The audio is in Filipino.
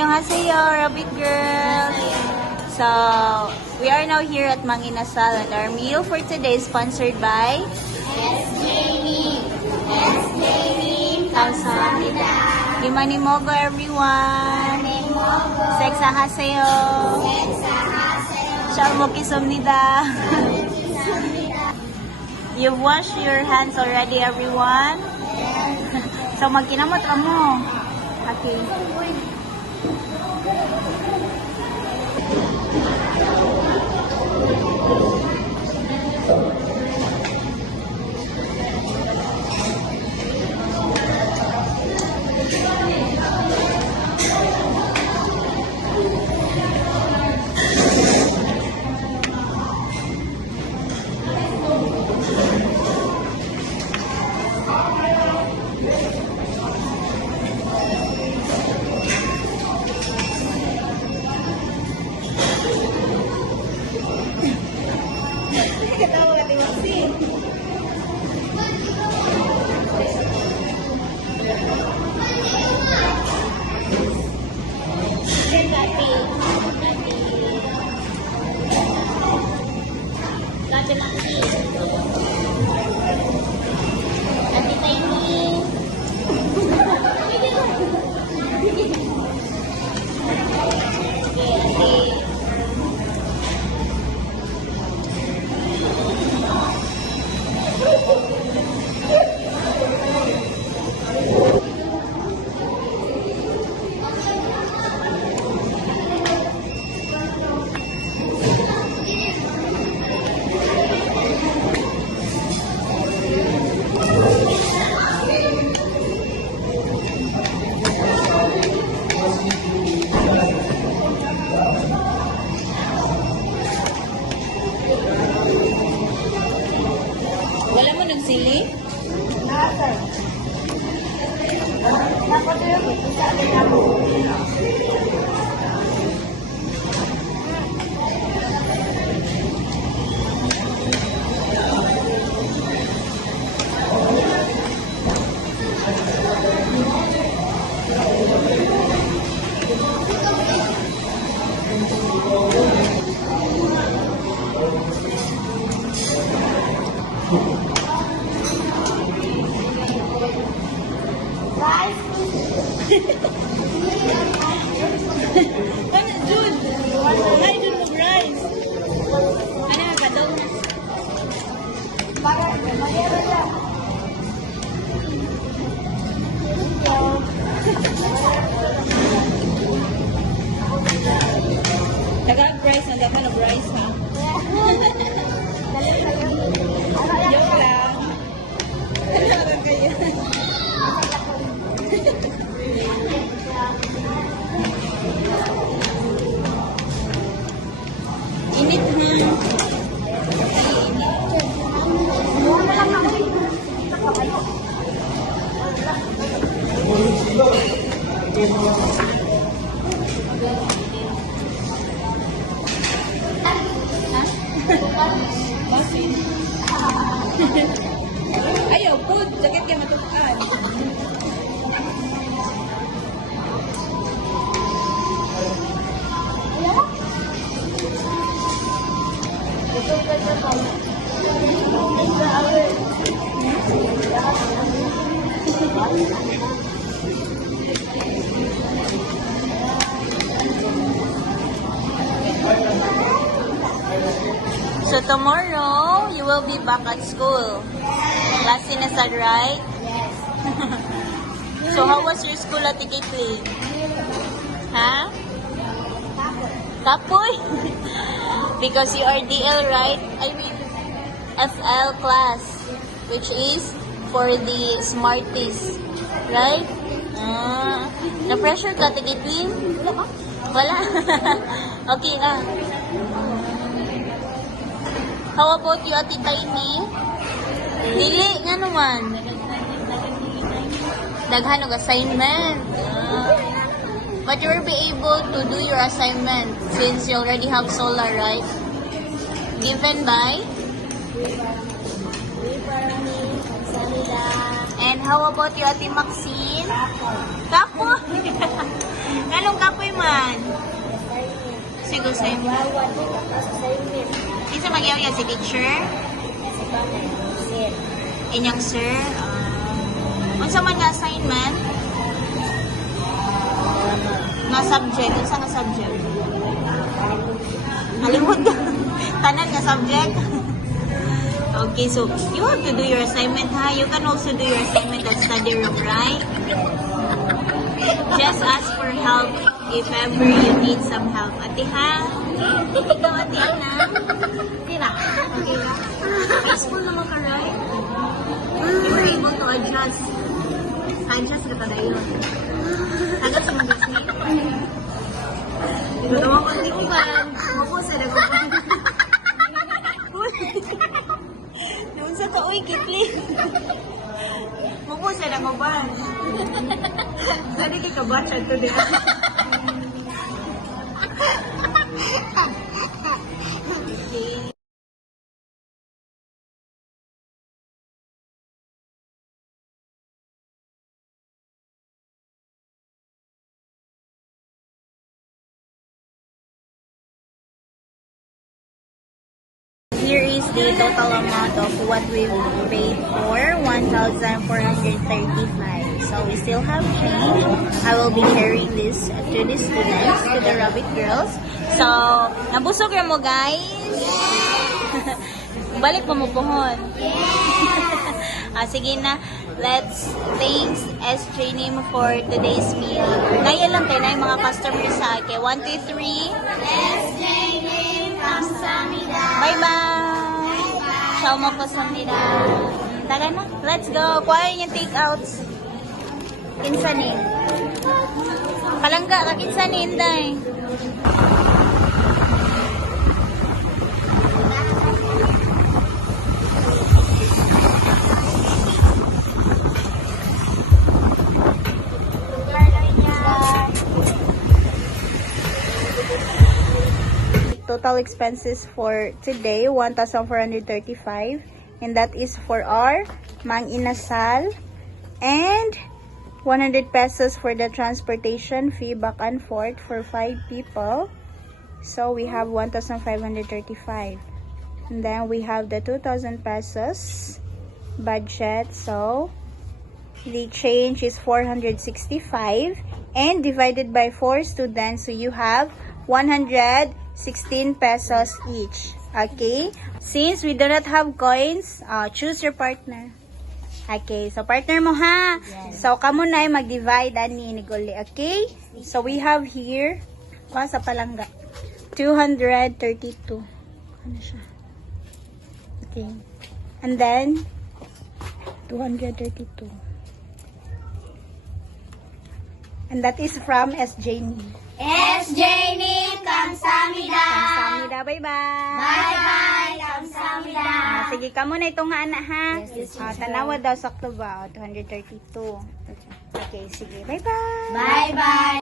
Annyeonghaseyo, Arabic girls. So, we are now here at Mang Inasal, and our meal for today is sponsored by Kamsahamnida. Gimanimogo, everyone. Seksahaseyo. Shalmokisomnida. You've washed your hands already, everyone? So, magkinamot mo. Okay. Wala mo nagsili? Nakasay. Ano, Jude? Ay, Jude, mag-rice. Ano nga, gadong? Para, mag-rice na. Nag-rice, hindi pa nag-rice, ha? Joke lang. Ano kayo? Init na. Ayaw, food. Sakit kayo matukaan. So tomorrow, you will be back at school. Last semester, right? Yes. So how was your school at Tikitli? Huh? Kapoy? Because you are DL, right? I mean, FL class, which is for the smarties, right? Na-pressure ka, Tikitli? Wala. Okay, How about you, Ati Tiny? Dili, nga naman. Daghan og assignment. But you will be able to do your assignment since you already have solar, right? Given by? And how about you, Ate Maxine? Kapoy! Anong kapoy man? Sigo sa imo. Isa magyaw yan si teacher? Inyang sir? Unsa man nga assignment? Nga subject? Unsa nga subject? Halimod ka. Tanan nga subject? Okay, so you have to do your assignment, ha? You can also do your assignment at study room, right? Just ask for help if ever you need some help. Ate, ha? Ikaw, Ate Ana? Tira. Okay na? Peaceful naman ka, right? You were able to adjust. Adjust ka tada yun. Agad sa mag-sleep. Ito naman kung di ko ba? Mapusa na ko ba? Noon sa to, uy, kitli. Mapusa na ko ba? Saan di ka ba? Ito din. Here is the total amount of what we've paid for, 1,435. So we still have change. I will be sharing this to the students, to the rabbit girls. So, nabusog ra mo guys? Balik mo puhon. Sige na. Let's thanks SJ Nim for today's meal. Ngayon lang tayo na yung mga customers sa akin. 1, 2, 3. SJ Nim, kamsahamnida. Bye-bye. Ciao mo po sa nila. Tara na. Let's go. Kuha yung take-outs. Kinsanin. Palangga ka kinsanin, day. Total expenses for today, 1,435. And that is for our mang inasal. And 100 pesos for the transportation fee back and forth for 5 people. So we have 1,535. And then we have the 2,000 pesos budget. So the change is 465. And divided by 4 students, so you have 116 pesos each. Okay? Since we do not have coins, choose your partner. Okay, so partner mo ha. Yes. So kamo na ay mag-divide ani ni Guli. Okay? So we have here sa palangga 232. Ano siya? Okay. And then 232. And that is from SJ Nim. SJ Nim, kamsahamnida. Kamsahamnida, bye-bye. Bye-bye, kamsahamnida. Sige, kamo na itong nga anak ha. Yes, Tanawa daw sakto ba? 232. Okay, sige. Bye-bye. Bye-bye.